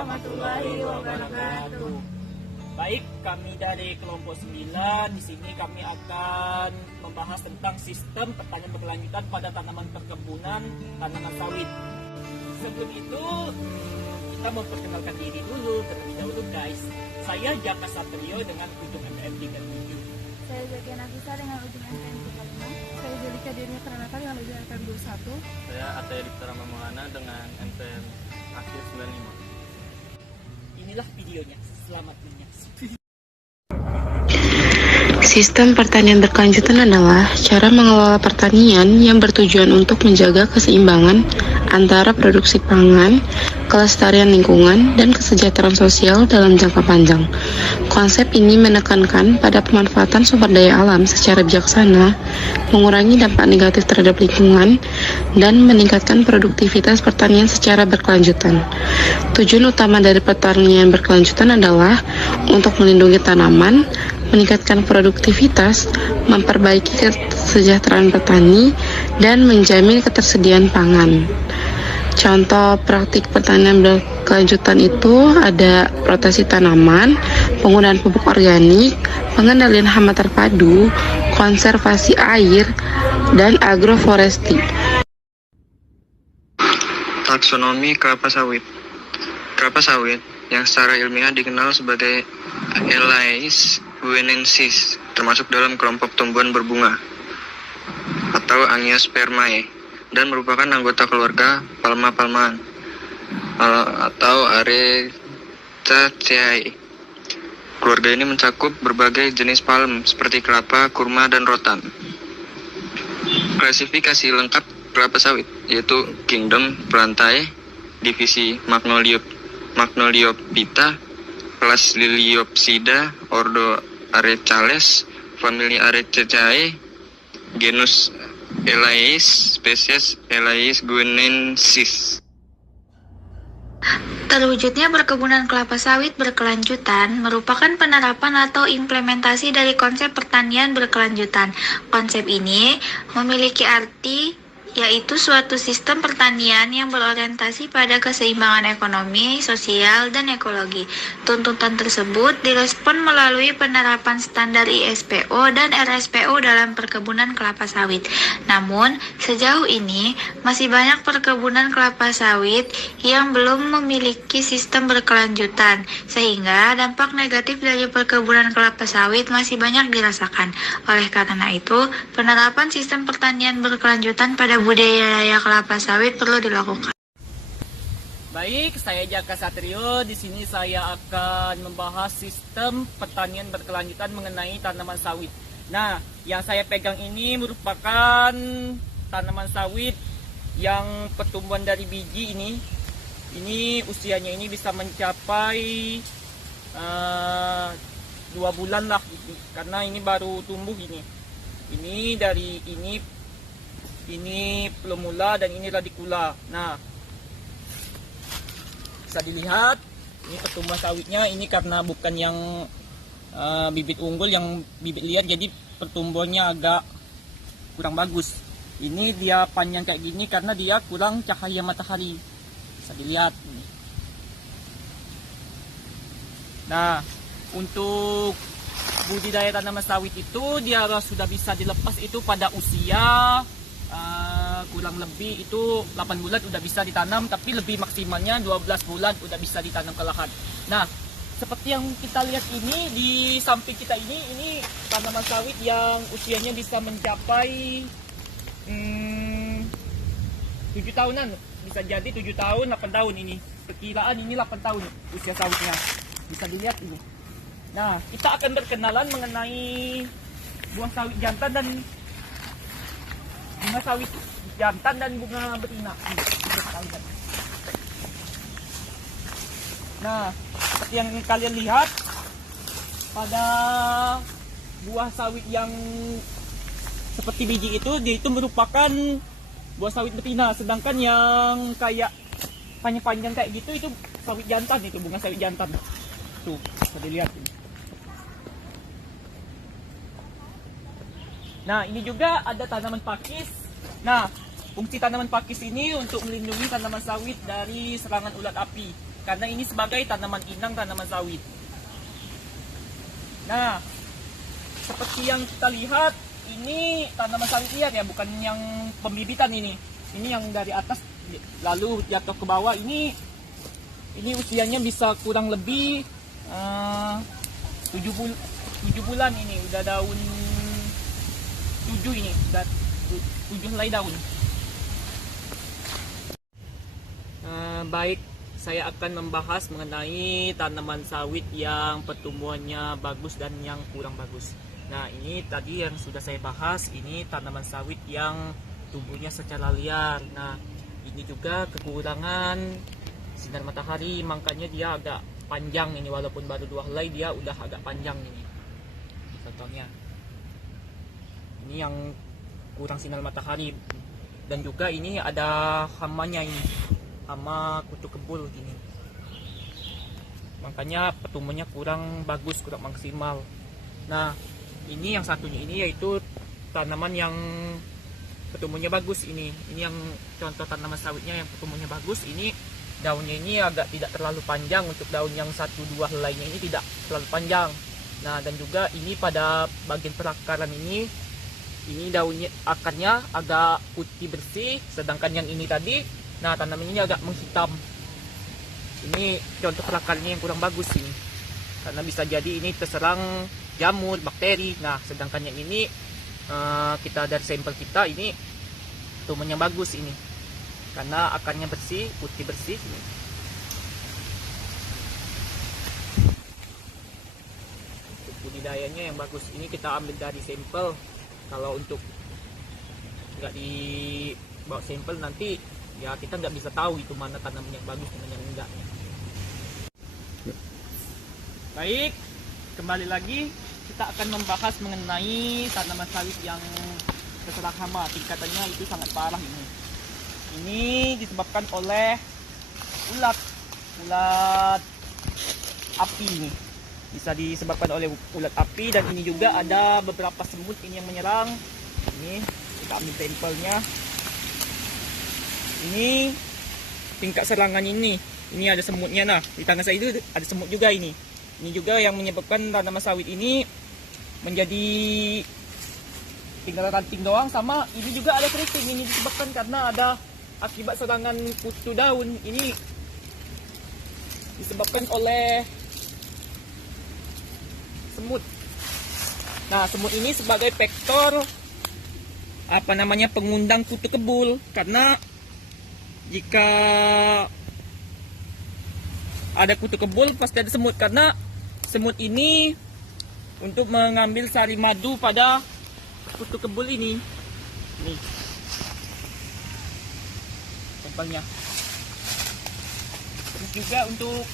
warahmatullahi wabarakatuh. Baik, kami dari kelompok 9 di sini kami akan membahas tentang sistem pertanian berkelanjutan pada tanaman perkebunan, tanaman sawit. Sebelum itu, kita memperkenalkan diri dulu terlebih dahulu guys. Saya Jaka Satrio dengan ujung MTM 37. Saya Zakia Nafisa dengan ujung MTM 35. Saya Jelika Dirnya Pranata dengan ujung MTM 21. Saya Ataya Diktara Maulana dengan NPM akhir 95. Inilah videonya, selamat menyaksikan. Sistem pertanian berkelanjutan adalah cara mengelola pertanian yang bertujuan untuk menjaga keseimbangan antara produksi pangan, kelestarian lingkungan, dan kesejahteraan sosial dalam jangka panjang. Konsep ini menekankan pada pemanfaatan sumber daya alam secara bijaksana, mengurangi dampak negatif terhadap lingkungan, dan meningkatkan produktivitas pertanian secara berkelanjutan. Tujuan utama dari pertanian berkelanjutan adalah untuk melindungi tanaman, meningkatkan produktivitas, memperbaiki kesejahteraan petani, dan menjamin ketersediaan pangan. Contoh praktik pertanian berkelanjutan itu ada rotasi tanaman, penggunaan pupuk organik, pengendalian hama terpadu, konservasi air, dan agroforestry. Taksonomi kelapa sawit. Kelapa sawit yang secara ilmiah dikenal sebagai Elais guinensis termasuk dalam kelompok tumbuhan berbunga atau Angiospermae dan merupakan anggota keluarga Palma-palmaan atau Arecaceae. Keluarga ini mencakup berbagai jenis palm seperti kelapa, kurma, dan rotan. Klasifikasi lengkap kelapa sawit yaitu Kingdom Plantae, divisi Magnoliophyta, kelas Liliopsida, ordo Arecales, famili Arecaceae, genus Elais, spesies Elais guinensis. Terwujudnya perkebunan kelapa sawit berkelanjutan merupakan penerapan atau implementasi dari konsep pertanian berkelanjutan. Konsep ini memiliki arti yaitu suatu sistem pertanian yang berorientasi pada keseimbangan ekonomi, sosial, dan ekologi. Tuntutan tersebut direspon melalui penerapan standar ISPO dan RSPO dalam perkebunan kelapa sawit. Namun, sejauh ini masih banyak perkebunan kelapa sawit yang belum memiliki sistem berkelanjutan, sehingga dampak negatif dari perkebunan kelapa sawit masih banyak dirasakan. Oleh karena itu, penerapan sistem pertanian berkelanjutan pada budidaya kelapa sawit perlu dilakukan. Baik, saya Jaka Satrio. Di sini saya akan membahas sistem pertanian berkelanjutan mengenai tanaman sawit. Nah, yang saya pegang ini merupakan tanaman sawit yang pertumbuhan dari biji ini. Ini usianya ini bisa mencapai 2 bulan lah, karena ini baru tumbuh ini. Ini dari ini plumula dan ini radicula. Nah, bisa dilihat ini pertumbuhan sawitnya ini karena bukan yang bibit unggul, yang bibit liar, jadi pertumbuhannya agak kurang bagus. Ini dia panjang kayak gini karena dia kurang cahaya matahari, bisa dilihat ini. Nah, untuk budidaya tanaman sawit itu dia sudah bisa dilepas itu pada usia kurang lebih itu 8 bulan udah bisa ditanam, tapi lebih maksimalnya 12 bulan udah bisa ditanam ke lahan. Nah, seperti yang kita lihat ini di samping kita ini tanaman sawit yang usianya bisa mencapai 7 tahunan, bisa jadi 7 tahun, 8 tahun ini. Perkiraan ini 8 tahun usia sawitnya. Bisa dilihat ini. Nah, kita akan berkenalan mengenai buah sawit jantan dan bunga sawit jantan dan bunga betina. Nah, seperti yang kalian lihat pada buah sawit yang seperti biji itu merupakan buah sawit betina, sedangkan yang kayak panjang-panjang kayak gitu itu sawit jantan, itu bunga sawit jantan. Tuh, bisa dilihat ini. Nah, ini juga ada tanaman pakis. Nah, fungsi tanaman pakis ini untuk melindungi tanaman sawit dari serangan ulat api. karena ini sebagai tanaman inang, tanaman sawit. Nah, seperti yang kita lihat, ini tanaman sawit liar ya, bukan yang pembibitan ini. Ini yang dari atas lalu jatuh ke bawah. Ini usianya bisa kurang lebih 7 bulan ini. Udah daun 7 ini, udah 7 helai daun. Baik, saya akan membahas mengenai tanaman sawit yang pertumbuhannya bagus dan yang kurang bagus. Nah, ini tadi yang sudah saya bahas, ini tanaman sawit yang tumbuhnya secara liar. Nah, ini juga kekurangan sinar matahari, makanya dia agak panjang ini, walaupun baru 2 helai dia udah agak panjang ini. Contohnya, ini yang kurang sinar matahari, dan juga ini ada hamanya ini, hama kutu kebul gini. Makanya pertumbuhannya kurang bagus, kurang maksimal. Nah, ini yang satunya ini yaitu tanaman yang pertumbuhannya bagus ini. Ini yang contoh tanaman sawitnya yang pertumbuhannya bagus. Ini daunnya ini agak tidak terlalu panjang, untuk daun yang 1-2 helainya ini tidak terlalu panjang. Nah, dan juga ini pada bagian perakaran ini daunnya, akarnya agak putih bersih, sedangkan yang ini tadi, nah tanaman ini agak menghitam. Ini contoh perakarannya yang kurang bagus ini, karena bisa jadi ini terserang jamur, bakteri. Nah, sedangkan yang ini kita dari sampel kita ini tumbuhnya bagus ini, karena akarnya bersih, putih bersih ini. Untuk budidayanya yang bagus ini kita ambil dari sampel. Kalau untuk nggak dibawa sampel nanti ya kita nggak bisa tahu itu mana tanaman yang bagus dan yang enggak. Baik, kembali lagi kita akan membahas mengenai tanaman sawit yang terserang hama. Tingkatannya itu sangat parah ini. Ini disebabkan oleh ulat api ini. Bisa disebabkan oleh ulat api, dan ini juga ada beberapa semut ini yang menyerang. Ini kita ambil sampelnya. Ini tingkat serangan ini. Ini ada semutnya. Nah, di tangan saya itu ada semut juga ini. Ini juga yang menyebabkan tanaman sawit ini menjadi tinggal ranting doang, sama ini juga ada keriting. Ini disebabkan karena ada akibat serangan kutu daun. Ini disebabkan oleh semut. Nah, semut ini sebagai faktor pengundang kutu kebul, karena jika ada kutu kebul pasti ada semut, karena semut ini untuk mengambil sari madu pada kutu kebul ini. Nih sampelnya. Terus juga untuk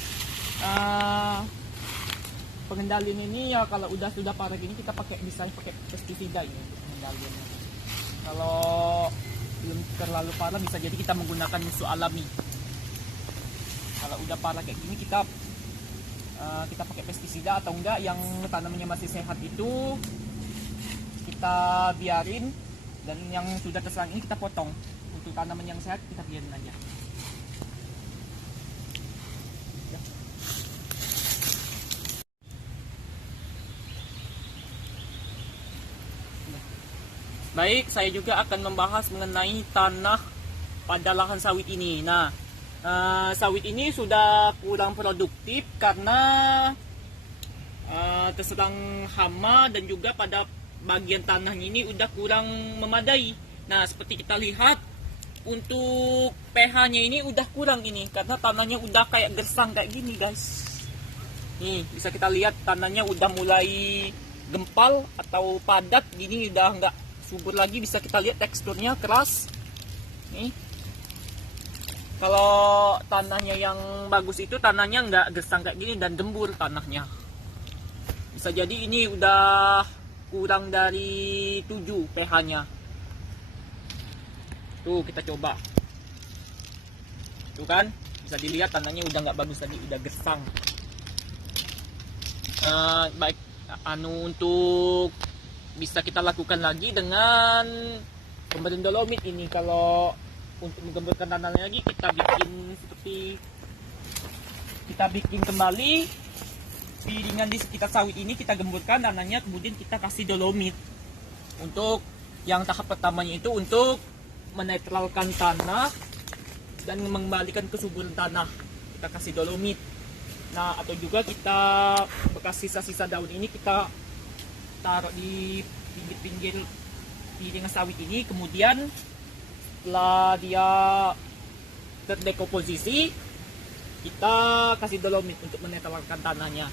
pengendalian ini ya, kalau sudah parah gini kita bisa pakai pestisida ini untuk pengendaliannya. Kalau belum terlalu parah bisa jadi kita menggunakan musuh alami. Kalau udah parah kayak gini kita pakai pestisida, atau enggak yang tanamannya masih sehat itu kita biarin, dan yang sudah terserang ini kita potong. Untuk tanaman yang sehat kita biarin aja. Baik, saya juga akan membahas mengenai tanah pada lahan sawit ini. Nah, sawit ini sudah kurang produktif karena terserang hama, dan juga pada bagian tanahnya ini udah kurang memadai. Nah, seperti kita lihat untuk pH-nya ini udah kurang ini, karena tanahnya udah kayak gersang kayak gini, guys. Nih, bisa kita lihat tanahnya udah mulai gempal atau padat gini, udah nggak subur lagi. Bisa kita lihat teksturnya keras. Nih, kalau tanahnya yang bagus itu tanahnya nggak gersang kayak gini dan gembur tanahnya. Bisa jadi ini udah kurang dari 7 pH-nya. Tuh, kita coba. Tuh kan, bisa dilihat tanahnya udah nggak bagus tadi, udah gersang. Baik, untuk bisa kita lakukan lagi dengan pemberian dolomit ini. Kalau untuk menggemburkan tanahnya lagi, kita bikin seperti kita bikin kembali piringan di sekitar sawit ini, kita gemburkan tanahnya, kemudian kita kasih dolomit. Untuk yang tahap pertamanya itu untuk menetralkan tanah dan mengembalikan kesuburan tanah, kita kasih dolomit. Nah, atau juga kita bekas sisa-sisa daun ini kita taruh di pinggir-pinggir piringan sawit ini, kemudian setelah dia terdekomposisi kita kasih dolomit untuk menetralkan tanahnya.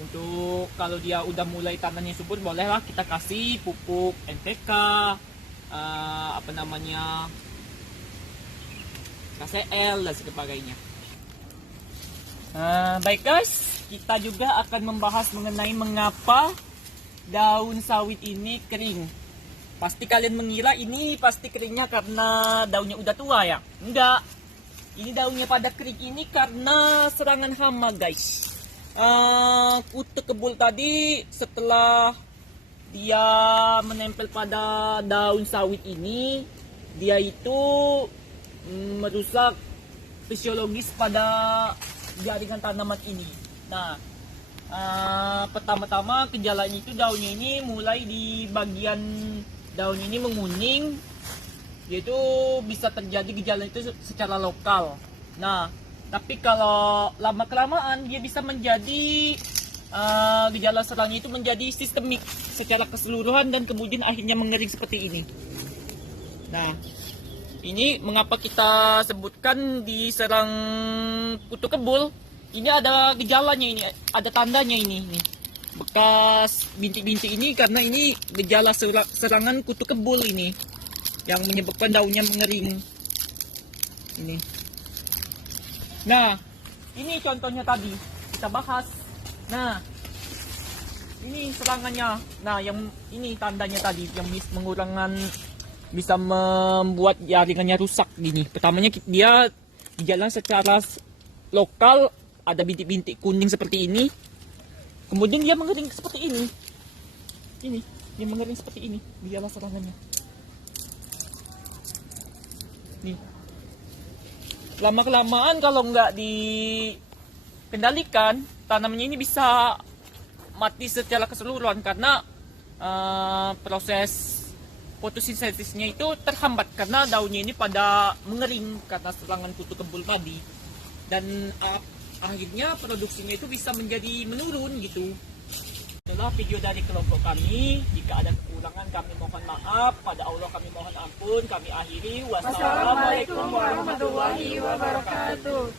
Untuk kalau dia udah mulai tanahnya subur, bolehlah kita kasih pupuk NPK, KCL dan sebagainya. Baik guys, kita juga akan membahas mengenai mengapa daun sawit ini kering. Pasti kalian mengira ini pasti keringnya karena daunnya udah tua ya? Enggak. Ini daunnya pada kering ini karena serangan hama guys. Kutu kebul tadi setelah dia menempel pada daun sawit ini, dia itu merusak fisiologis pada jaringan tanaman ini. Nah, pertama-tama gejalanya itu daunnya ini mulai di bagian daun ini menguning, yaitu bisa terjadi gejala itu secara lokal. Nah, tapi kalau lama-kelamaan dia bisa menjadi gejala serangnya itu menjadi sistemik secara keseluruhan dan kemudian akhirnya mengering seperti ini. Nah, ini mengapa kita sebutkan diserang kutu kebul. Ini ada gejalanya, ini ada tandanya ini. Bekas bintik-bintik ini karena ini gejala serangan kutu kebul ini yang menyebabkan daunnya mengering. Ini. Nah, ini contohnya tadi kita bahas. Nah, ini serangannya. Nah, yang ini tandanya tadi yang mengurangkan, bisa membuat jaringannya rusak gini. Pertamanya dia jalan secara lokal, ada bintik-bintik kuning seperti ini. Kemudian dia mengering seperti ini. Ini, dia mengering seperti ini. Dialah serangannya. Nih. Lama-kelamaan kalau nggak dikendalikan, tanamannya ini bisa mati secara keseluruhan karena proses fotosintesisnya itu terhambat karena daunnya ini pada mengering karena serangan kutu kebul tadi, dan akhirnya produksinya itu bisa menjadi menurun gitu. Itulah video dari kelompok kami. Jika ada kekurangan kami mohon maaf, pada Allah kami mohon ampun. Kami akhiri. Wassalamualaikum warahmatullahi wabarakatuh.